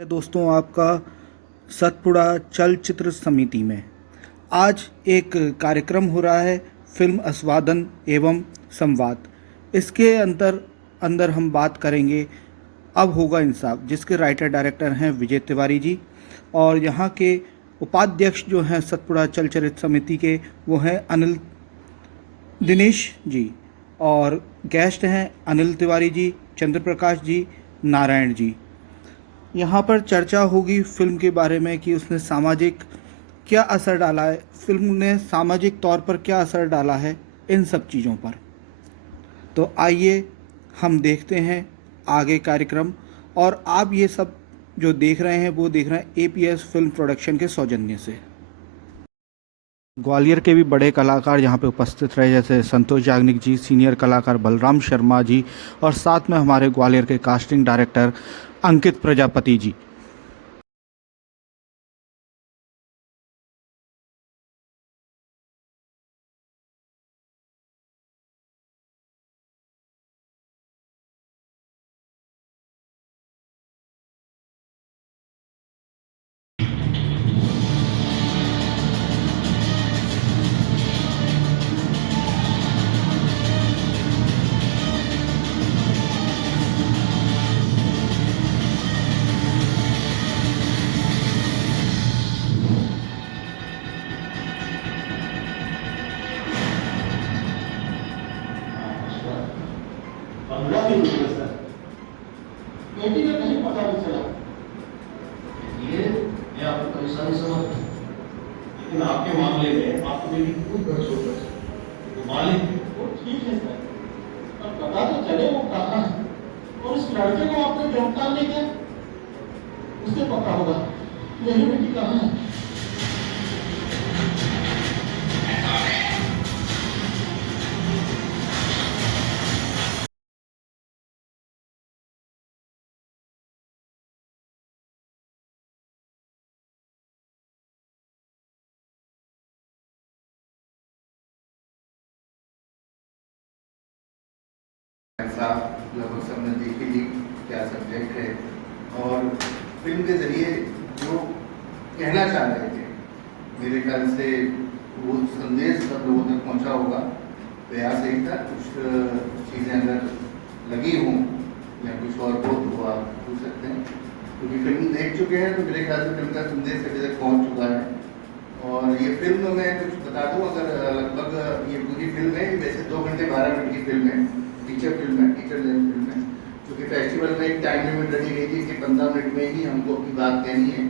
दोस्तों, आपका सतपुड़ा चलचित्र समिति में आज एक कार्यक्रम हो रहा है, फिल्म आस्वादन एवं संवाद। इसके अंदर अंदर हम बात करेंगे अब होगा इंसाफ, जिसके राइटर डायरेक्टर हैं विजय तिवारी जी, और यहाँ के उपाध्यक्ष जो हैं सतपुड़ा चलचित्र समिति के, वो हैं अनिल दिनेश जी, और गेस्ट हैं अनिल तिवारी जी, चंद्र प्रकाश जी, नारायण जी। यहाँ पर चर्चा होगी फिल्म के बारे में कि उसने सामाजिक क्या असर डाला है, फिल्म ने सामाजिक तौर पर क्या असर डाला है, इन सब चीज़ों पर। तो आइए हम देखते हैं आगे कार्यक्रम। और आप ये सब जो देख रहे हैं वो देख रहे हैं एपीएस फिल्म प्रोडक्शन के सौजन्य से। ग्वालियर के भी बड़े कलाकार यहाँ पे उपस्थित रहे, जैसे संतोष याग्निक जी, सीनियर कलाकार बलराम शर्मा जी, और साथ में हमारे ग्वालियर के कास्टिंग डायरेक्टर अंकित प्रजापति जी। पंद्रह दिन हुए सर, बेटी का कहीं पता नहीं चला। ये मैं आपको परेशानी समझ रहा हूं, लेकिन आपके मामले में आपकी बेटी खुद घर छोड़ गई। तो मालिक वो ठीक है सर, अब पता तो चले वो कहाँ है, और उस लड़के को आपने गिरफ्तार नहीं किया, उससे पता होगा मेरी बेटी कहाँ है। ऐसा लगभग सबने देख ही ली क्या सब्जेक्ट है, और फिल्म के जरिए जो कहना चाह रहे थे, मेरे ख्याल से वो संदेश सब लोगों तक पहुंचा होगा। प्रयास यही था, कुछ चीज़ें अगर लगी हों या कुछ और हो तो आप पूछ सकते हैं, क्योंकि फिल्म देख चुके हैं तो मेरे ख्याल से फिल्म का संदेश सभी तक पहुँच चुका है। और ये फिल्म मैं कुछ बता दूँ, अगर लगभग ये पूरी फिल्म है, वैसे 2 घंटे 12 मिनट की फिल्म है, टीचर फिल्म है, टीचर लेवल फिल्म है, क्योंकि फेस्टिवल में एक टाइम लिमिट रखी गई थी कि 15 मिनट में ही हमको अपनी बात कहनी है।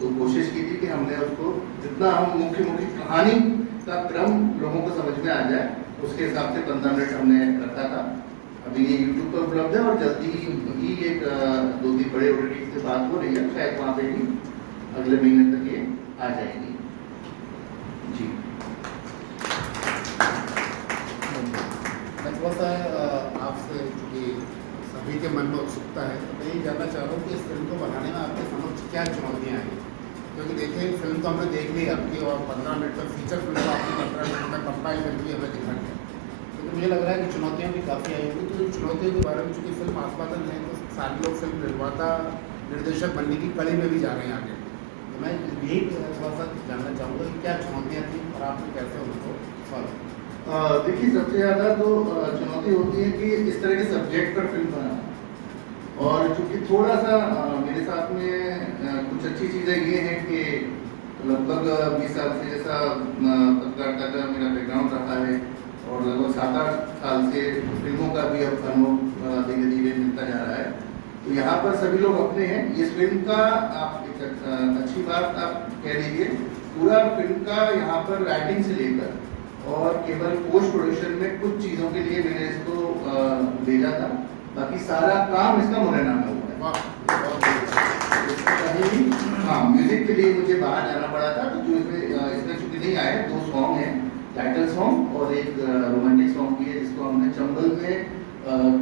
तो कोशिश की थी कि हमने उसको जितना हम मुख्य कहानी का क्रम लोगों को समझ में आ जाए, उसके हिसाब से 15 मिनट हमने रखा था। अभी ये यूट्यूब पर उपलब्ध है, और जल्दी ही एक 2-3 बड़े ओटीटी से बात हो रही है, शायद वहाँ पे भी अगले महीने तक ये आ जाएगी जी। थोड़ा सा आपसे, चूँकि सभी के मन में उत्सुकता है, तो मैं ये जानना चाह रहा हूँ कि इस फिल्म को बनाने में आपके समक्ष क्या चुनौतियाँ आई, क्योंकि देखिए फिल्म तो हमने देख ली आपकी, और 15 मिनट तक फीचर फिल्म को आपने 15 मिनट में कंपाइल करके हमें दिखा दिया, लेकिन मुझे लग रहा है कि चुनौतियाँ भी काफ़ी आई होंगी। तो इन चुनौतियों के बारे में, चूँकि फिल्म आस्वादन है, तो सारे लोग फिल्म निर्माता निर्देशक बनने की कड़ी में भी जा रहे हैं आगे, तो मैं यही थोड़ा सा जानना चाहूँगा कि क्या चुनौतियाँ थी और आपने कैसे उनको सॉल्व। देखिए, सबसे ज़्यादा तो चुनौती होती है कि इस तरह के सब्जेक्ट पर फिल्म बनाना, और चूँकि थोड़ा सा मेरे साथ में कुछ अच्छी चीज़ें ये हैं कि लगभग 20 साल से जैसा पत्रकारिता का मेरा बैकग्राउंड रहा है, और लगभग 7-8 साल से फिल्मों का भी अब अनुभव धीरे धीरे मिलता जा रहा है। तो यहाँ पर सभी लोग अपने हैं। इस फिल्म का आप एक अच्छी बात आप कह लीजिए, पूरा फिल्म का यहाँ पर राइटिंग से लेकर और केवल पोस्ट प्रोडक्शन में कुछ चीज़ों के लिए मैंने इसको भेजा था, बाकी सारा काम इसका मोरेना में हुआ है। हाँ, म्यूजिक के लिए मुझे बाहर जाना पड़ा था, तो जो इसमें चूंकि नहीं आए, 2 सॉन्ग हैं, टाइटल सॉन्ग और एक रोमांटिक सॉन्ग भी है, जिसको हमने चंबल में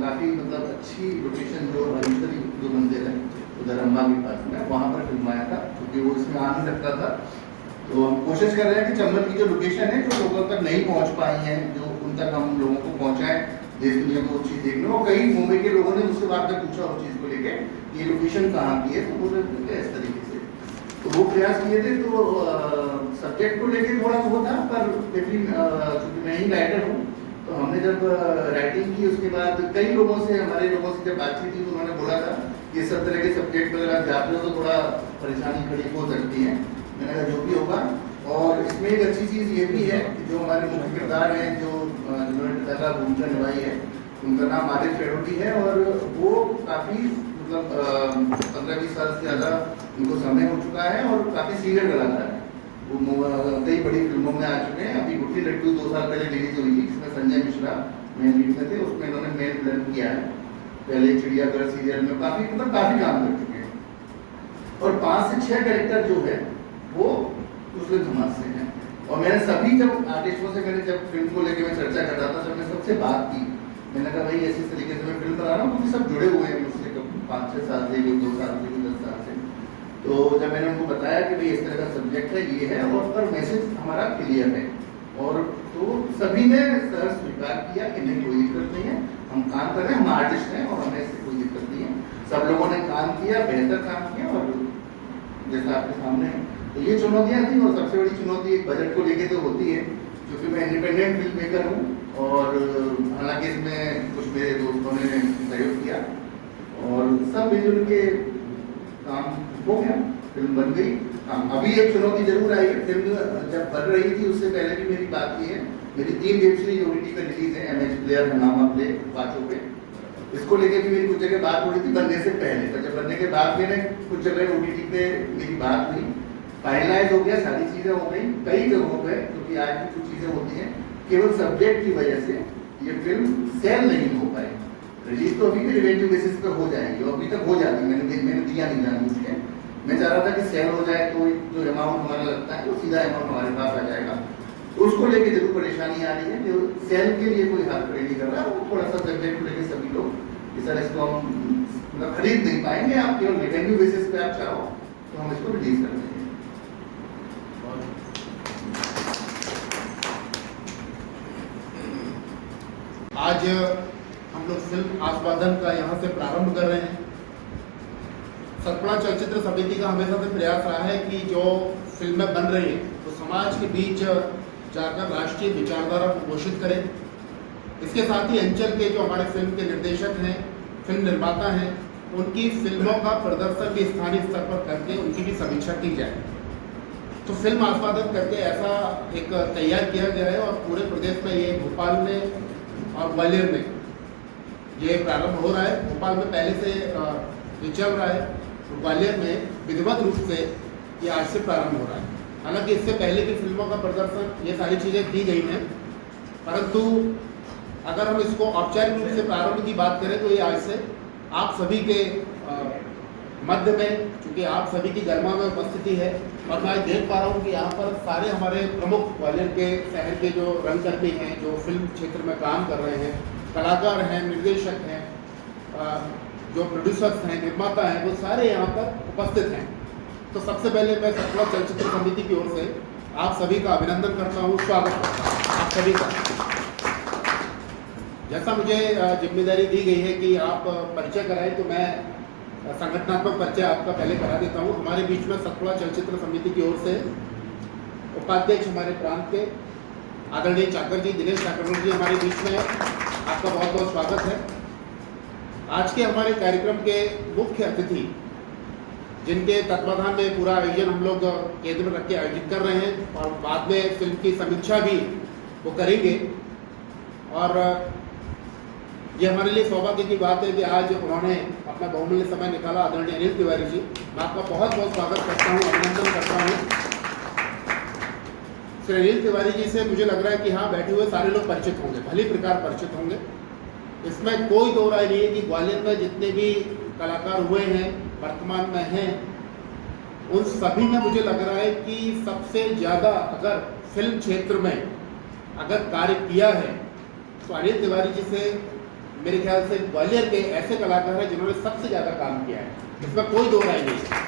काफ़ी मतलब अच्छी लोकेशन जो हरीश्वरी जो मंदिर है उधर अम्बा के पास में, वहाँ पर फिल्माया था, क्योंकि वो इसमें आ नहीं सकता था। तो हम कोशिश कर रहे हैं कि चंबल की जो लोकेशन है, जो लोगों तक नहीं पहुंच पाई हैं, जो उन तक हम लोगों को पहुंचाएं, देश दुनिया को वो चीज़ देखने। और कई मुंबई के लोगों ने मुझसे बात में पूछा उस चीज़ को लेके, ये लोकेशन कहाँ की है, तो वो प्रयास किए थे। तो सब्जेक्ट को लेके थोड़ा वो था, पर लेकिन चूंकि मैं ही राइटर हूँ, तो हमने जब राइटिंग की उसके बाद कई लोगों से, हमारे लोगों से जब बातचीत की, तो उन्होंने बोला था ये सब तरह के सब्जेक्ट अगर आप जाते हो तो थोड़ा परेशानी खड़ी हो सकती है। मैंने कहा जो भी होगा। और इसमें एक अच्छी चीज़ ये भी है कि जो हमारे मुख्य किरदार हैं, जिन्होंने पहला भूमिका निभाई है, उनका नाम आरिफ फेरोटी है। और वो काफ़ी मतलब 15-20 साल से ज़्यादा उनको समय हो चुका है और काफ़ी सीनियर कलाकार है। वो कई बड़ी फिल्मों में आ चुके हैं। अभी गुट्टी लड्डू 2 साल पहले रिलीज हुई थी, जिसमें संजय मिश्रा मेन लीड में थे। उसमें इन्होंने मेन विलन किया है। पहले चिड़ियाघर सीरियल में काफ़ी काम कर चुके हैं। और 5 से 6 कैरेक्टर जो है वो दूसरे समाज से हैं। और मैंने सभी जब आर्टिस्टों से मैंने जब फिल्म को लेकर मैं चर्चा कर रहा था, जब मैं सबसे बात की, मैंने कहा भाई ऐसे तरीके से मैं फिल्म बना रहा हूँ, क्योंकि सब जुड़े हुए हैं मुझसे 5-6 साल से, 2 साल से, 10 साल से। तो जब मैंने उनको बताया कि भाई इस तरह का सब्जेक्ट है, ये है, और पर मैसेज हमारा क्लियर है, और तो सभी ने सर स्वीकार किया कि नहीं कोई दिक्कत नहीं है, हम काम कर रहे हैं, हम आर्टिस्ट हैं और हमें इससे कोई दिक्कत नहीं है। सब लोगों ने काम किया, बेहतर काम किया, और जैसा आपके सामने है। तो ये चुनौतियाँ थी। और सबसे बड़ी चुनौती एक बजट को लेके तो होती है, क्योंकि मैं इंडिपेंडेंट फिल्म मेकर हूँ। और हालांकि इसमें कुछ मेरे दोस्तों ने सहयोग किया और सब मिलजुल के काम हो गया, फिल्म बन गई। अभी एक चुनौती जरूर आई है। फिल्म जब बन रही थी उससे पहले भी मेरी बात की है। मेरी 3 वेब सीरीज OTT पे रिलीज है, MH प्लेयर, हंगामा प्ले, पाँचों पे। इसको लेके भी मेरी कुछ जगह बात हो रही थी बनने से पहले, पर जब बनने के बाद मैंने कुछ जगह OTT पे मेरी बात हुई, फाइनलाइज हो गया, सारी चीज़ें हो गई। कई जगहों पे, क्योंकि आज भी कुछ चीज़ें होती हैं, केवल सब्जेक्ट की वजह से ये फिल्म सेल नहीं हो पाई। रिलीज तो अभी भी रिलेटिव बेसिस पे हो जाएगी, और अभी तक हो जाती है। मैंने दिया नहीं जानबूझ के। मैं चाह रहा था कि सेल हो जाए तो जो अमाउंट हमारा लगता है वो सीधा अमाउंट हमारे पास आ जाएगा। तो उसको लेके जरूर परेशानी आ रही है। जो सेल के लिए कोई हाथ खड़े नहीं कर रहा, वो थोड़ा सा सब्जेक्ट को लेके सभी लोग कि सर इसको हम मतलब खरीद नहीं पाएंगे, आप केवल रेवेन्यू बेसिस पे आप चाहो तो हम इसको रिलीज कर देंगे। आज हम लोग फिल्म आस्वादन का यहाँ से प्रारंभ कर रहे हैं। सतपुड़ा चलचित्र समिति का हमेशा से प्रयास रहा है कि जो फिल्में बन रही हैं तो समाज के बीच जाकर राष्ट्रीय विचारधारा को पोषित करें। इसके साथ ही अंचल के जो हमारे फिल्म के निर्देशक हैं, फिल्म निर्माता हैं, उनकी फिल्मों का प्रदर्शन भी स्थानीय स्तर पर करके उनकी भी समीक्षा की जाए। तो फिल्म आस्वादन करके ऐसा एक तैयार किया गया है, और पूरे प्रदेश में ये भोपाल में और ग्वालियर में ये प्रारंभ हो रहा है। भोपाल में पहले से ये चल रहा है, ग्वालियर में विधिवत रूप से ये आज से प्रारंभ हो रहा है। हालांकि इससे पहले की फिल्मों का प्रदर्शन, ये सारी चीज़ें की गई हैं, परंतु अगर हम इसको औपचारिक रूप से प्रारंभ की बात करें तो ये आज से आप सभी के मध्य में, चूँकि आप सभी की गरिमा में उपस्थिति है, और मैं देख पा रहा हूँ कि यहाँ पर सारे हमारे प्रमुख ग्वालियर के शहर के जो रंगकर्मी हैं, जो फिल्म क्षेत्र में काम कर रहे हैं, कलाकार हैं, निर्देशक हैं, जो प्रोड्यूसर्स हैं, निर्माता हैं, वो सारे यहाँ पर उपस्थित हैं। तो सबसे पहले मैं सतपुड़ा चलचित्र समिति की ओर से आप सभी का अभिनंदन करता हूँ, स्वागत करता हूँ आप सभी का। जैसा मुझे जिम्मेदारी दी गई है कि आप परिचय कराएं, तो मैं संगठनात्मक परिचय आपका पहले करा देता हूँ। हमारे बीच में सतपुड़ा चलचित्र समिति की ओर से उपाध्यक्ष हमारे प्रांत के आदरणीय चाकर जी, दिनेश चाकर जी हमारे बीच में है। आपका बहुत बहुत स्वागत है। आज के हमारे कार्यक्रम के मुख्य अतिथि, जिनके तत्वाधान में पूरा आयोजन हम लोग केंद्र में रख के आयोजित कर रहे हैं, और बाद में फिल्म की समीक्षा भी वो करेंगे। और ये हमारे लिए सौभाग्य की बात है कि आज उन्होंने अपना बहुमूल्य समय निकाला। आदरणीय अनिल तिवारी जी, मैं आपका बहुत बहुत स्वागत करता हूँ, अभिनंदन करता हूँ। श्री अनिल तिवारी जी से मुझे लग रहा है कि हाँ, बैठे हुए सारे लोग परिचित होंगे, भली प्रकार परिचित होंगे। इसमें कोई दो राय नहीं है कि ग्वालियर में जितने भी कलाकार हुए हैं, वर्तमान में हैं, उन सभी में मुझे लग रहा है कि सबसे ज़्यादा अगर फिल्म क्षेत्र में अगर कार्य किया है तो अनिल तिवारी जी से मेरे ख्याल से ग्वालियर के ऐसे कलाकार हैं जिन्होंने सबसे ज़्यादा काम किया है। इसमें कोई दो राय नहीं है।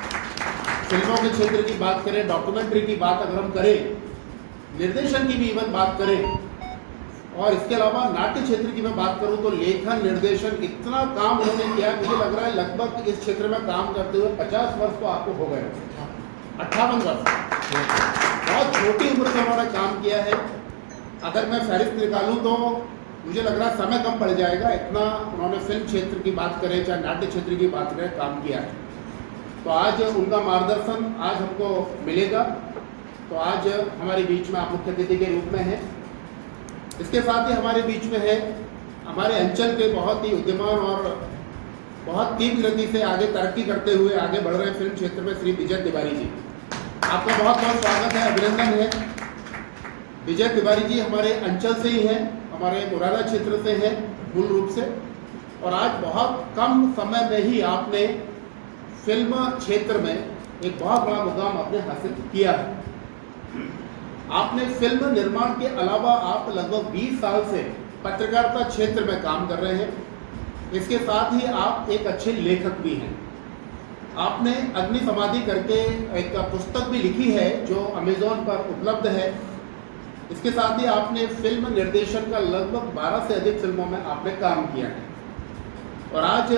फिल्मों के क्षेत्र की बात करें, डॉक्यूमेंट्री की बात अगर हम करें, निर्देशन की भी इवन बात करें, और इसके अलावा नाट्य क्षेत्र की मैं बात करूं तो लेखन, निर्देशन, इतना काम उन्होंने किया। मुझे लग रहा है लगभग इस क्षेत्र में काम करते हुए 50 वर्ष तो आपको हो गए। 58 वर्ष, बहुत छोटी उम्र से उन्होंने काम किया है। अगर मैं फहरिस्त निकालूं तो मुझे लग रहा है समय कम पड़ जाएगा, इतना उन्होंने फिल्म क्षेत्र की बात करें चाहे नाट्य क्षेत्र की बात करें काम किया है। तो आज उनका मार्गदर्शन आज हमको मिलेगा। तो आज हमारे बीच में आप मुख्य अतिथि के रूप में हैं। इसके साथ ही हमारे बीच में है हमारे अंचल के बहुत ही उद्यमान और बहुत तीव्र गति से आगे तरक्की करते हुए आगे बढ़ रहे फिल्म क्षेत्र में श्री विजय तिवारी जी। आपका बहुत बहुत स्वागत है, अभिनंदन है। विजय तिवारी जी हमारे अंचल से ही हैं, हमारे मुरादा क्षेत्र से हैं मूल रूप से, और आज बहुत कम समय में ही आपने फिल्म क्षेत्र में एक बहुत बड़ा मुकाम आपने हासिल किया है। आपने फिल्म निर्माण के अलावा आप लगभग 20 साल से पत्रकारिता क्षेत्र में काम कर रहे हैं। इसके साथ ही आप एक अच्छे लेखक भी हैं। आपने अग्नि समाधि करके एक पुस्तक भी लिखी है जो अमेज़ॉन पर उपलब्ध है। इसके साथ ही आपने फिल्म निर्देशन का लगभग 12 से अधिक फिल्मों में आपने काम किया है, और आज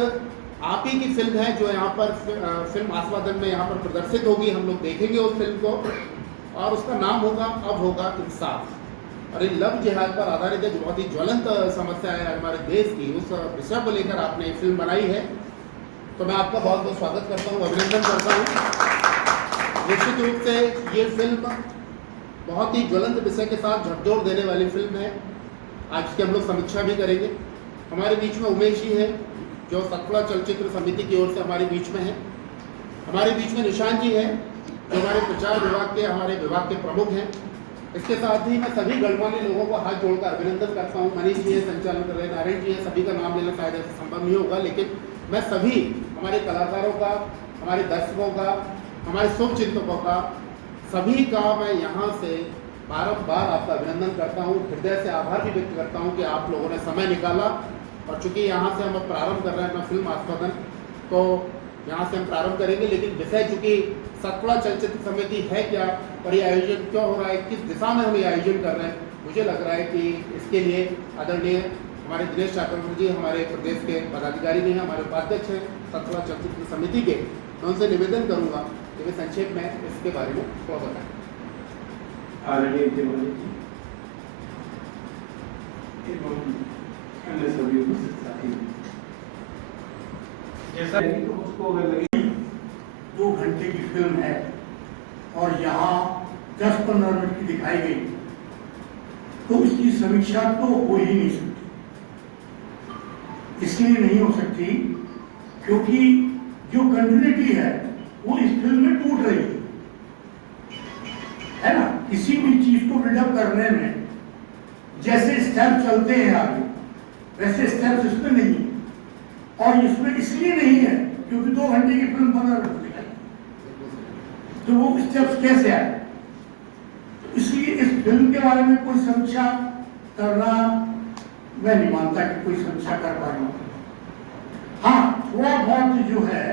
आप ही की फिल्म है जो यहाँ पर फिल्म आस्वादन में यहाँ पर प्रदर्शित होगी। हम लोग देखेंगे उस फिल्म को, और उसका नाम होगा अब होगा इंसाफ। और ये लव जिहाद पर आधारित है जो बहुत ही ज्वलंत समस्या है हमारे देश की, उस विषय को लेकर आपने फिल्म बनाई है। तो मैं आपका बहुत बहुत स्वागत करता हूँ, अभिनंदन करता हूँ। निश्चित रूप से ये फिल्म बहुत ही ज्वलंत विषय के साथ झकझोर देने वाली फिल्म है। आज की हम लोग समीक्षा भी करेंगे। हमारे बीच में उमेश जी है जो सतपुड़ा चलचित्र समिति की ओर से हमारे बीच में है। हमारे बीच में निशांत जी है जो हमारे प्रचार विभाग के हमारे विभाग के प्रमुख हैं। इसके साथ ही मैं सभी गणमान्य लोगों को हाथ जोड़कर अभिनंदन करता हूँ। मनीष जी है संचालन कर रहे हैं, नारायण जी है, सभी का नाम लेना शायद संभव नहीं होगा, लेकिन मैं सभी हमारे कलाकारों का, हमारे दर्शकों का, हमारे शुभचिंतकों का, सभी का मैं यहाँ से बारंबार आपका अभिनंदन करता हूँ। हृदय से आभार भी व्यक्त करता हूँ कि आप लोगों ने समय निकाला। और चूँकि यहाँ से हम प्रारंभ कर रहे हैं अपना फिल्म आस्वादन, तो यहाँ से हम प्रारंभ करेंगे, लेकिन विषय चूँकि सतपुड़ा चलचित्र समिति है क्या और ये आयोजन क्यों हो रहा है, किस दिशा में हम ये आयोजन कर रहे हैं, मुझे लग रहा है कि इसके लिए आदरणीय हमारे दिनेश चाकरकर जी हमारे प्रदेश के पदाधिकारी भी हैं, हमारे उपाध्यक्ष हैं सतपुड़ा चलचित्र समिति के। मैं उनसे निवेदन करूँगा कि वे संक्षेप में इसके बारे में थोड़ा बताएं। आदरणीय तिवारी जी एवं अन्य सभी उपस्थित साथी, जैसा तो उसको अगर लगे 2 घंटे की फिल्म है और यहाँ 10-15 मिनट की दिखाई गई, तो इसकी समीक्षा तो हो ही नहीं सकती। इसलिए नहीं हो सकती क्योंकि जो कंटिन्यूटी है वो इस फिल्म में टूट रही है ना। किसी भी चीज को बिल्डअप करने में जैसे स्टेप चलते हैं आगे, वैसे स्टेप्स इसमें नहीं है। और इसमें इसलिए नहीं है क्योंकि 2 घंटे की फिल्म 15 मिनट दिखाई, तो वो स्टेप्स कैसे आए। तो इसलिए इस फिल्म के बारे में कोई समीक्षा करना मैं नहीं मानता कि कोई समीक्षा कर पाएगा। हाँ, थोड़ा बहुत जो है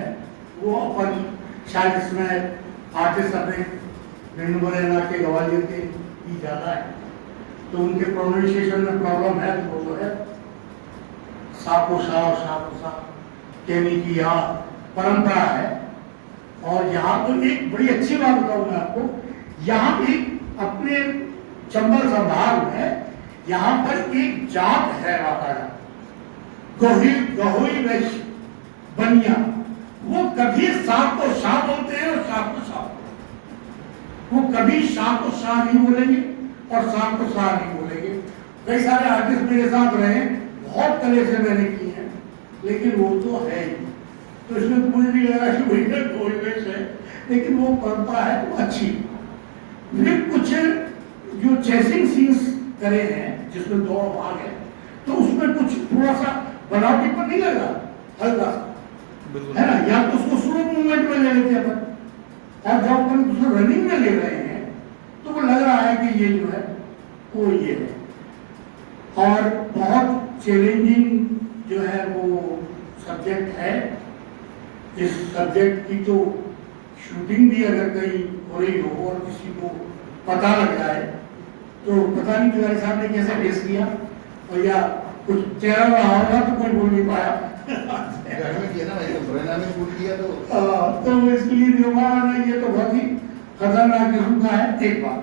वो अपन शायद इसमें आर्टिस्ट अपने मुरैना के ग्वालियर के ही ज़्यादा है, तो उनके प्रोनाउंसिएशन में प्रॉब्लम है, तो वो है साको सा और साको सा कहने की यहाँ परंपरा है। और यहाँ तो एक बड़ी अच्छी बात बताऊँ मैं आपको, यहाँ एक अपने चंबल संभाग में यहाँ पर एक जात है वाकाड़ा, गहोई वैश्य बनिया। वो कभी सात को सात होते हैं और सात को सात, वो कभी शाह को शाह नहीं बोलेंगे और शाह को शाह नहीं बोलेंगे। कई सारे आर्टिस्ट मेरे साथ रहे, बहुत तरह से मैंने की है, लेकिन वो तो है ही। तो इसमें मुझे भी लगा कि वही है, लेकिन वो परंपरा है तो अच्छी। फिर कुछ जो चेसिंग सीन्स करे हैं जिसमें 2 भाग है, तो उसमें कुछ थोड़ा सा बनावटी पर नहीं लगा, हल्का है ना। या तो उसको स्लो मूवमेंट में ले लेते हैं अपन, और जब अपन उसको रनिंग में ले रहे हैं तो वो लग रहा है कि ये जो है वो ये है। और बहुत चैलेंजिंग जो है वो सब्जेक्ट है। इस सब्जेक्ट की तो शूटिंग भी अगर कहीं हो रही हो और किसी को पता लग जाए तो पता नहीं तिवारी साहब ने कैसे फेस किया, और या कुछ चेहरा रहा होगा तो कोई बोल नहीं पाया। घर में किया ना, मुरैना में शूट किया तो इसके लिए निर्माण है, ये तो बहुत ही खतरनाक किस्म का है, एक बात।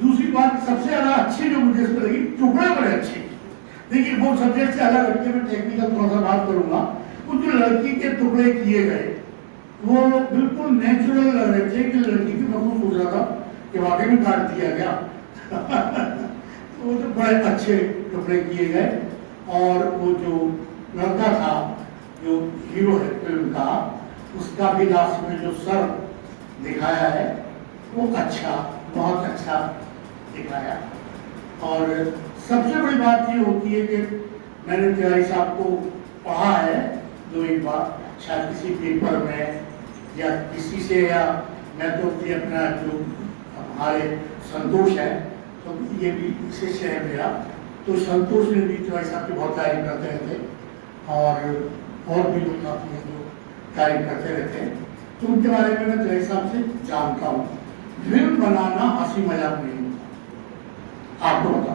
दूसरी बात सबसे ज्यादा अच्छी जो मुझे इसमें लगी, टुकड़े बड़े अच्छे। देखिए वो सब्जेक्ट से अलग हटके मैं टेक्निकल थोड़ा सा बात करूंगा। वो जो लड़की के टुकड़े किए गए वो बिल्कुल नेचुरल लग रहे थे कि लड़की की मैं सोच रहा था कि वाकई में काट दिया गया। वो तो बड़े अच्छे टुकड़े किए गए। और वो जो लड़का था जो हीरो है फिल्म का, उसका भी लास्ट में जो सर दिखाया है वो अच्छा, बहुत अच्छा दिखाया। और सबसे बड़ी बात ये होती है कि मैंने तिवारी साहब को पढ़ा है जो एक बार शायद किसी पेपर में या किसी से, या मैं तो ये अपना जो हमारे संतोष है तो ये भी शिष्य है मेरा, तो संतोष ने भी तिवारी साहब की बहुत तारीफ करते रहते और भी लोग काफी हैं जो तारीफ करते रहते हैं। तो उनके बारे में मैं तिवारी साहब से जानता हूँ। फिल्म बनाना हंसी मजाक नहीं होता। आपको बता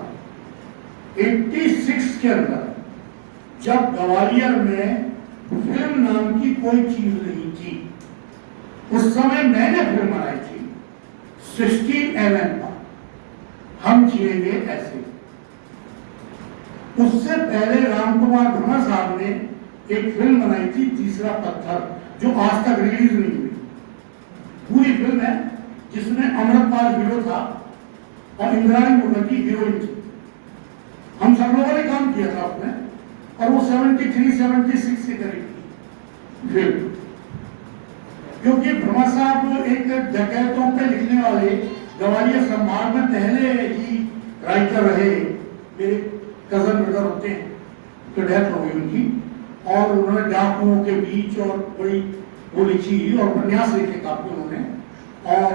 86 के अंदर जब ग्वालियर में फिल्म नाम की कोई चीज नहीं थी, उस समय मैंने फिल्म बनाई थी 16mm पर, हम जिएंगे ऐसे। उससे पहले रामकुमार वर्मा साहब ने एक फिल्म बनाई थी तीसरा पत्थर, जो आज तक रिलीज नहीं हुई। पूरी फिल्म है जिसमें अमृतपाल हीरो था और इंद्राणी मुखर्जी हीरोइन थी। हम सब लोगों ने काम किया था उसमें, और वो 73-76 के करीब की फिल्म। क्योंकि वर्मा साहब एक डकैतों पे लिखने वाले ग्वालियर संभाग में पहले ही राइटर रहे। मेरे कजन ब्रदर होते हैं तो डेथ हो गई उनकी, और उन्होंने डाकुओं के बीच और बड़ी वो लिखी और उपन्यास लिखे काफी उन्होंने। और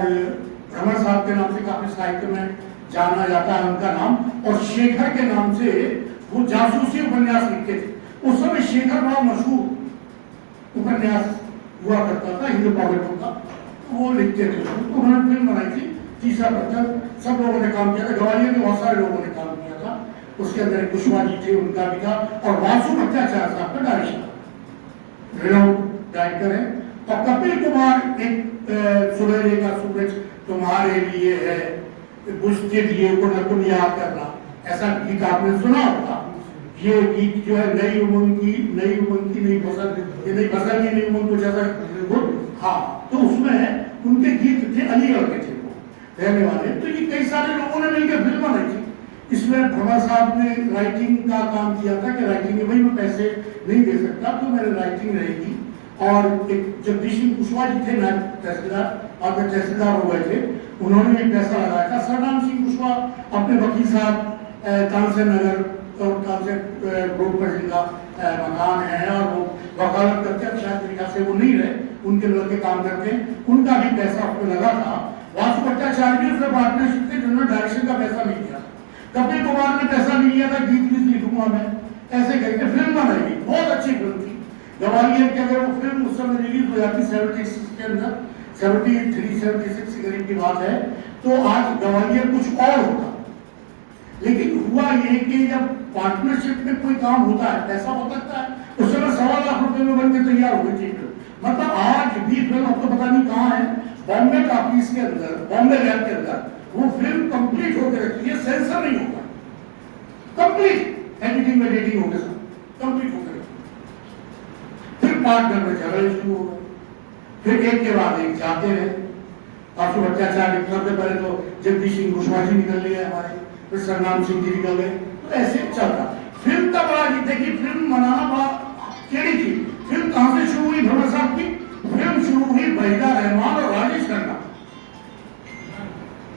भ्रमर साहब के नाम से काफी साहित्य में जाना जाता है उनका नाम, और शेखर के नाम से वो जासूसी उपन्यास लिखते थे। उस समय शेखर बड़ा मशहूर उपन्यास हुआ करता था हिंदू पॉकेटों का, वो लिखते थे। तो उन्होंने फिल्म बनाई थी तीसरा पत्थर, सब लोगों ने काम किया था, ग्वालियर के बहुत सारे लोगों ने काम किया था। उसके अंदर कुशवाहा जी थे, उनका भी था, और वासु भट्टाचार्य साहब का डायरेक्शन, रिनाउंड डायरेक्टर है। और कपिल कुमार एक सुबह का सूरज तुम्हारे लिए है, बुझते दिए को न तुम याद करना, ऐसा गीत आपने सुना होगा। ये गीत जो है नई उमंग की नई फसल, ये नई फसल की नई उमंग कुछ ऐसा, हाँ, तो उसमें उनके गीत थे, अलीगढ़ के थे वो रहने वाले। तो ये कई सारे लोगों ने मिलकर फिल्म बनाई थी। इसमें भ्रमर साहब ने राइटिंग का काम किया था कि राइटिंग में भाई मैं पैसे नहीं दे सकता तो मेरी राइटिंग रहेगी। और एक जगदीश सिंह कुशवाहा जी थे नायब तहसीलदार, और वे तहसीलदार हो गए थे, उन्होंने भी पैसा लगाया था। सरनाम सिंह कुशवाहा अपने वकील साहब तानसेन नगर और तानसेन रोड पर जिनका मकान है, और वो वकालत करते हैं, शायद तरीका से वो नहीं रहे, उनके लड़के काम करते हैं, उनका भी पैसा उसमें लगा था। वासु भट्टाचार्य भी उसमें पार्टनरशिप थे, जिन्होंने डायरेक्शन का पैसा नहीं दिया। कपिल कुमार ने पैसा नहीं लिया था, गीत लिखूंगा मैं, ऐसे करके फिल्म बनाई गई, बहुत अच्छी फिल्म थी। ग्वालियर की अगर वो फिल्म उस समय रिलीज हो जाती 76 के अंदर, 73-76 के करीब की बात है, तो आज ग्वालियर कुछ और होता। लेकिन हुआ ये कि जब पार्टनरशिप में कोई काम होता है, पैसा हो सकता है, उस समय 1.25 लाख रुपए में बनके तैयार हो गई थी फिल्म। मतलब आज भी फिल्म, अब तो पता नहीं कहाँ है, बॉम्बे टॉकीज के अंदर, बॉम्बे लैब के अंदर वो फिल्म कंप्लीट होकर रखी है, सेंसर नहीं होगा, कंप्लीट एडिटिंग में एडिटिंग होकर सब कंप्लीट होकर रखी। फिर पार्टनर में झगड़े शुरू हो गए, फिर एक के बाद एक जाते रहे। वासु भट्टाचार्य सबसे पहले तो जगदीश सिंह कुशवाहा जी निकल लिए हमारे, फिर सरनाम सिंह जी निकल गए, तो ऐसे चलता। फिल्म का बड़ा गीत है कि फिल्म बनाना बड़ा केड़ी थी। फिल्म कहां से शुरू हुई भ्रमर साहब की? फिल्म शुरू हुई वहीदा रहमान और राजेश खन्ना।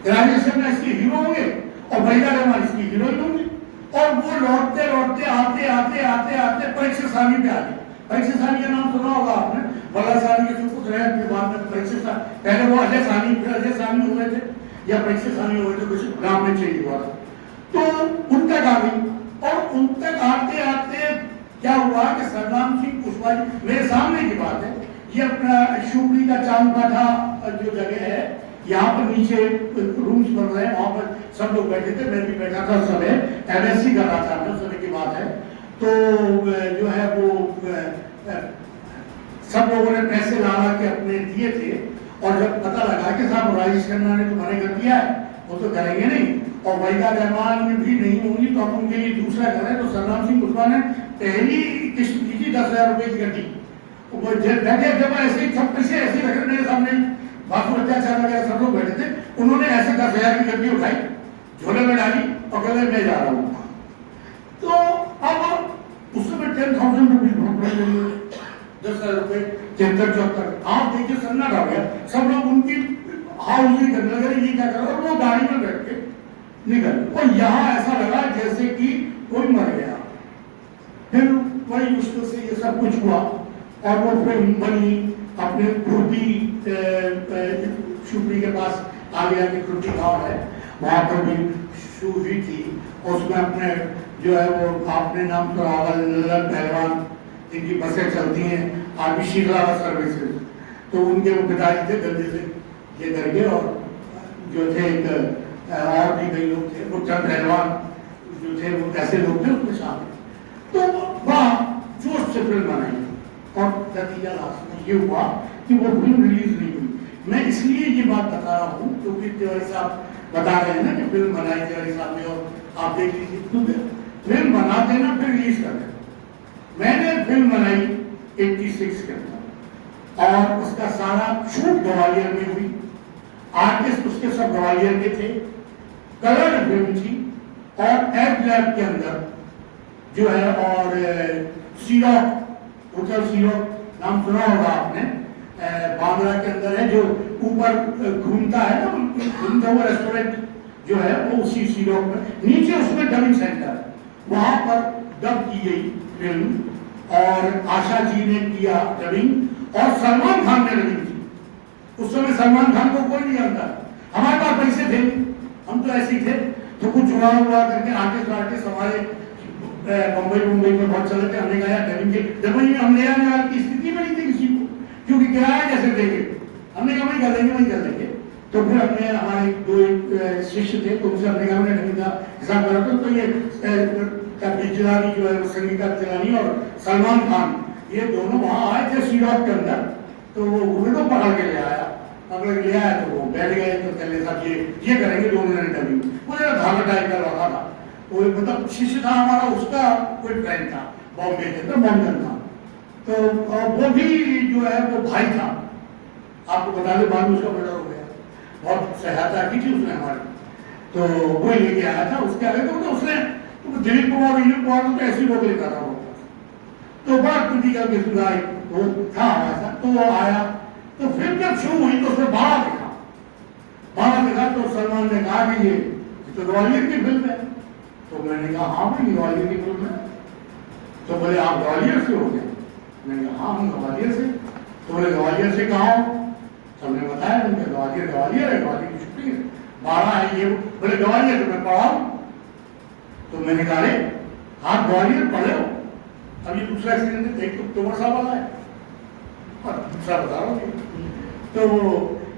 राजेश खन्ना इसके हीरो होंगे और वहीदा रहमान इसकी हीरोइन होंगी, और वो लौटते लौटते आते आते आते आते परीक्षा सानी पे आ गए। परीक्षा सानी का नाम सुना होगा आपने, बड़ा सानी के कुछ रहे, फिर बाद में परीक्षा, पहले वो अजय सानी, फिर अजय सानी हुए थे, या परीक्षा सानी हुए थे, कुछ नाम में चेंज हुआ था। तो उन तक आ गई, और उन तक आते आते क्या हुआ कि सरनाम सिंह कुशवाहा जी, मेरे सामने की बात है, ये अपना शिवपुरी का चांद बाटा जो जगह है, यहाँ पर नीचे रूम्स बन रहे हैं, वहां पर सब लोग बैठे थे, मैं भी बैठा था। सब है MSc कर रहा था, उस समय की बात है। तो जो है वो सब लोगों ने पैसे ला के अपने दिए थे, और जब पता लगा के साथ राजेश खन्ना ने तो मना कर दिया है, वो तो करेंगे नहीं, और वहीदा रहमान में भी नहीं होंगी तो हम उनके लिए दूसरा करें। तो सलमान सिंह कुशवाहा ने पहली किस्त दी थी 10,000 रुपए की गड्डी, जब ऐसे सब पैसे ऐसे रख रहे मेरे सामने, बापू अत्याचार वगैरह सब लोग बैठे थे, उन्होंने ऐसे 10,000 की गड्डी उठाई, झोले में डाली और कहते मैं जा रहा हूँ। तो अब उस समय 10,000 रुपीज बहुत बड़े नहीं हुए, 10,000 रुपए 73-74, आप देखिए सन्नाटा हो गया, सब लोग उनकी हाउसिंग करने लगे, ये क्या कर रहा है, और वो गाड़ी में बैठ के निकल। और यहाँ ऐसा लगा जैसे कि कोई मर गया। फिर बड़ी मुश्किल से ये सब कुछ हुआ और वो फिल्म बनी। अपने खुर्दी शिवपुरी के पास आ गया कि खुर्दी गाँव है, वहाँ पर भी शूट हुई थी, और उसमें अपने जो है वो आपने नाम तो रावल लल्लन पहलवान, जिनकी बसें चलती हैं आर्मी शीतला सर्विसेज, तो उनके वो पिताजी थे गंदे से ये करके, और जो थे एक और भी कई लोग थे, उत्तम पहलवान जो थे वो ऐसे लोग थे उसके सामने। तो वहाँ जोश से फिल्म बनाई और नतीजा लास्ट में ये हुआ कि वो फिल्म रिलीज नहीं हुई। मैं इसलिए ये बात बता रहा हूँ क्योंकि तिवारी साहब बता रहे हैं ना कि फिल्म बनाई तिवारी साहब ने, और आप देख लीजिए खुद फिल्म बना देना फिर रिलीज कर देना। मैंने फिल्म बनाई 86 के अंदर और उसका सारा शूट ग्वालियर में हुई, आर्टिस्ट उसके सब ग्वालियर के थे, कलर्ड फिल्म थी, और एड लैब के अंदर जो है, और सीरॉक होटल सीरॉक नाम सुना होगा आपने, बांद्रा के अंदर है, जो ऊपर घूमता है ना, घूमता हुआ रेस्टोरेंट जो है वो उसी सीरॉक में, नीचे उसमें डबिंग सेंटर है, वहां पर डब की गई फिल्म, और आशा जी ने किया डबिंग और सलमान खान ने डबिंग की। उस समय सलमान खान को कोई नहीं जानता, हमारे पास पैसे थे, हम तो ऐसे ही थे, तो कुछ जुड़ा हुआ करके आर्टिस्ट हमारे बम्बई में बहुत चले थे, हमने कहा डबिंग के डबिंग में हम ले आने वाले की स्थिति में नहीं थी किसी को, क्योंकि किराया कैसे देंगे, हमने कहा वही कर देंगे वही कर देंगे। तो फिर हमने हमारे दो शिष्य थे, तो उनसे हमने कहा उन्हें डबिंग का हिसाब करा, तो ये बिजलानी जो है संगीता बिजलानी और सलमान खान ये दोनों वहाँ आए थे सीरॉक के अंदर, तो वो उन्हें तो पकड़ के ले आया, पकड़ के ले आया तो वो बैठ गए, तो कहने साहब ये करेंगे, दोनों ने डबिंग, वो धागा टाइप का रखा था, वो मतलब शिष्य था हमारा, उसका कोई फ्रेंड था बॉम्बे के, तो बॉम्बे था, तो वो भी जो है वो भाई था, आपको बता दें बाद में उसका बड़ा हो गया, बहुत सहायता की थी उसने हमारी, तो वो लेके आया था। उसके आगे तो उसने दिलीप कुमार तो ऐसी लोग लेता था वो, तो बड़ा कुटी करके सुनाई वो था ऐसा, तो वो आया, तो फिल्म जब शुरू हुई तो उसने बारह देखा तो सलमान ने कहा कि ये तो ग्वालियर की फिल्म है, तो मैंने कहा हाँ भाई ग्वालियर की फिल्म है, तो बोले आप ग्वालियर से हो गए, मैंने कहा हाँ हम ग्वालियर से, तो बोले ग्वालियर से कहाँ हो, तो हमने बताया उनके ग्वालियर है, ग्वालियर की छुट्टी है, 12 है ये, बोले ग्वालियर से मैं पढ़ा हूँ, तो मैंने कहा अरे आप ग्वालियर पढ़े हो, अब ये दूसरा एक्सीडेंट है, एक तो तोमर साहब वाला है और दूसरा बता रहा हूँ, तो वो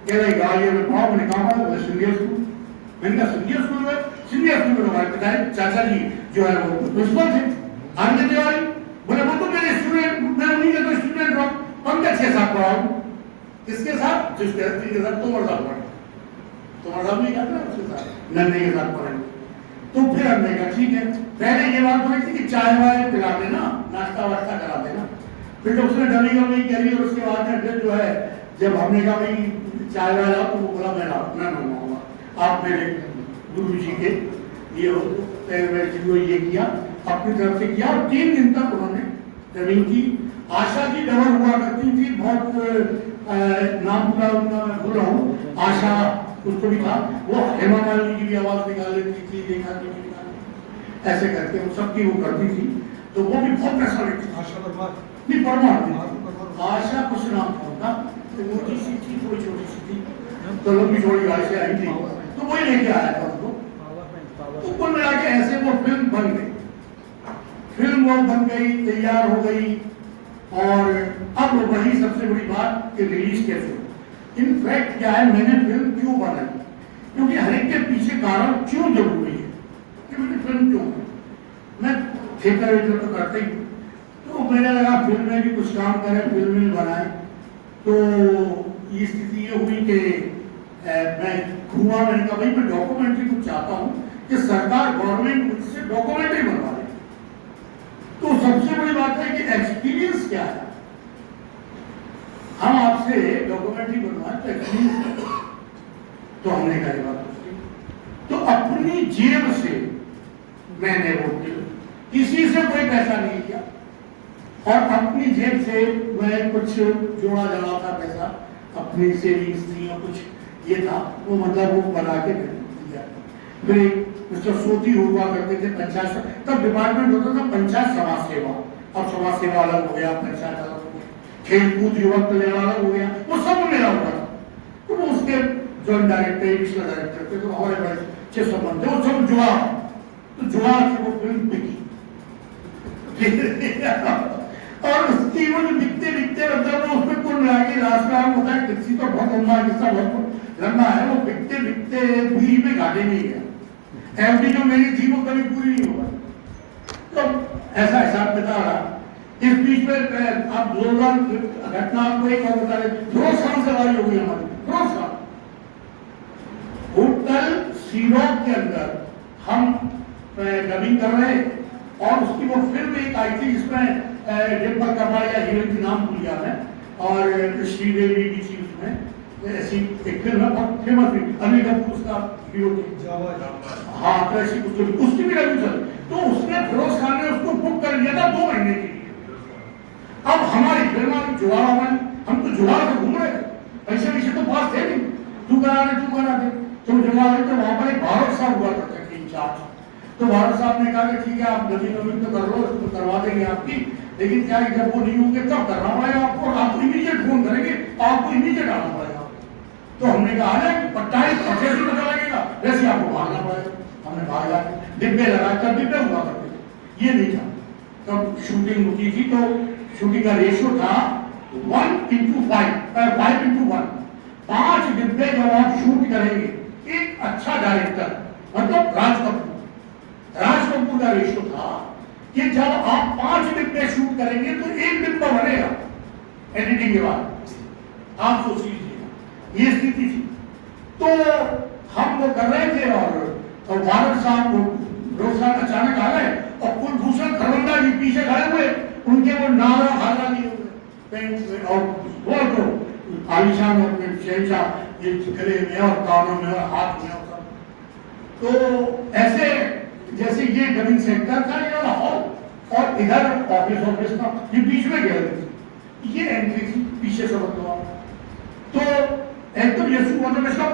कह रहे ग्वालियर में पढ़ा, मैंने कहा बोले सिंधिया स्कूल, मैंने कहा सिंधिया स्कूल में, सिंधिया स्कूल में हमारे पिता चाचा जी जो है वो प्रिंसिपल थे आनंद तिवारी, बोले वो तो मेरे स्टूडेंट, मैं उन्हीं का तो स्टूडेंट हूँ, पंकज के साथ पढ़ा हूँ, किसके साथ, जिसके साथ तोमर साहब पढ़े, तोमर साहब नहीं कहते उसके साथ नन्हे के साथ पढ़े। तो फिर हमने कहा ठीक है, पहले ये बात बोली थी कि चाय वाय पिला देना, नाश्ता वाश्ता करा देना, फिर जब उसने डबी करी और उसके बाद में फिर जो है जब हमने कहा भाई चाय वाय लाओ, तो वो बोला मैं मंगवाऊंगा, आप मेरे गुरु जी के ये किया, अपनी तरफ से किया, और 3 दिन तक उन्होंने डबिंग की। आशा जी डबल हुआ करती थी, बहुत नाम पूरा उनका मैं भूल रहा हूँ, आशा उसको भी था, वो हेमा मालिनी की भी आवाज निकाल लेती थी, ऐसे करके वो सबकी वो करती थी, तो वो भी बहुत पैसा लेती थी। आशा परमार नहीं, परमार आशा कुछ नाम था उनका, तो मोटी सी थी, थोड़ी छोटी सी थी, तो लंबी थोड़ी गाड़ी से आई थी, तो वही लेके आया था उनको। तो कुल मिला के ऐसे वो फिल्म बन गई, फिल्म वो बन गई, तैयार हो गई, और अब वही सबसे बड़ी बात कि रिलीज कैसे। इनफैक्ट क्या है, मैंने फिल्म क्यों बनाई, क्योंकि हर एक के पीछे कारण क्यों जरूरी है कि मैंने फिल्म क्यों बनाई। मैं थिएटर वेटर तो करता ही, तो मैंने लगा फिल्म में भी कुछ काम करें, फिल्म भी बनाए। तो ये स्थिति ये हुई कि मैं घूमा, मैंने कहा भाई मैं डॉक्यूमेंट्री कुछ चाहता हूँ कि सरकार गवर्नमेंट मुझसे डॉक्यूमेंट्री बनवा ले। तो सबसे बड़ी बात है कि एक्सपीरियंस क्या है, हम आपसे डॉक्यूमेंट्री बनवाए तो एक्सपीरियंस, तो हमने कहा ये बात तो अपनी जेब से मैंने वो किसी से कोई पैसा नहीं लिया और अपनी जेब से मैं कुछ जोड़ा जमा था पैसा, अपनी सेविंग्स थी और कुछ ये था, वो मतलब वो बना के दिया। फिर मिस्टर सोती हुआ करते थे पंचायत, तब डिपार्टमेंट होता था पंचायत समाज सेवा, अब समाज सेवा अलग हो गया, पंचायत अलग हो गया, खेलकूद युवक कल्याण अलग हो गया, वो सब मेरा हुआ था। तो वो उसके जॉइंट डायरेक्टर एडिशनल डायरेक्टर थे, तो हमारे बड़े अच्छे संबंध थे, वो सब जुआ, तो जुआ से वो फिल्म बिकी और उसकी वो जो बिकते बिकते मतलब वो उसमें कुल मिला के लास्ट में हम होता है किसी तो बहुत लंबा किस्सा बहुत लंबा है, वो बिकते बिकते बीच में घाटे में गया, एफडी जो मेरी थी वो कभी पूरी नहीं होगा। तो ऐसा हिसाब किताब रहा। इस बीच में आप जोरदार घटना आपको एक और बता रहे, फिरोज खान सवारी हो गई हमारी, फिरोज खान होटल सीरोक के अंदर हम डबिंग कर रहे और उसकी वो फिल्म एक आई थी जिसमें डिम्पल कपाड़िया हीरोइन का नाम भूल गया मैं, और श्रीदेवी भी थी उसमें, ऐसी एक फिल्म है बहुत फेमस थी, अनिल कपूर उसका हीरो थे। हाँ तो ऐसी उसकी भी डबिंग चल, तो उसने फिरोज खान ने उसको बुक कर लिया था 2 महीने के लिए। अब हमारी फिल्म जुगाड़ में हम तो जुगाड़ से घूम रहे थे, पैसे वैसे तो पास थे नहीं, तू करा दे तो जुगाड़ तो वहां पर एक भारत साहब हुआ करते थे इंचार्ज, तो भारत साहब ने कहा कि ठीक है आप नदी नवीन तो कर लो, तो करवा देंगे आपकी, लेकिन क्या जब वो नहीं होंगे तब करना पड़ेगा आपको, आपको इमीडिएट फोन करेंगे, आपको इमीडिएट आना पड़ेगा। तो हमने कहा अरे पट्टा पट्टे से पता लगेगा, वैसे आपको भागना पड़ेगा। हमने भागा, डिब्बे लगा कर डिब्बे हुआ करते, ये नहीं था। तब शूटिंग होती थी तो शूटिंग का रेशियो था 1:5, 5:1, 5 डिब्बे जब आप शूट करेंगे, एक अच्छा डायरेक्टर मतलब राज कपूर का रेशियो था कि जब आप 5 डिब्बे शूट करेंगे तो 1 डिब्बा बनेगा एडिटिंग के बाद। आप सोच लीजिए ये स्थिति थी। तो हम वो कर रहे थे और भारत साहब रोजगार अचानक आ गए और कुलभूषण खरवंदा जी पीछे खड़े हुए, उनके वो नारा हारा नहीं हुए पेंट में और वो तो आलिशान और शहनशाह ये गले में और कानों में और हाथ में और सब। तो ऐसे जैसे ये डबिंग सेंटर था ये वाला हॉल और इधर ऑफिस था, ये बीच में गैलरी थी, ये एंट्री थी पीछे से बदलवा। तो एकदम यीशु मतलब इसका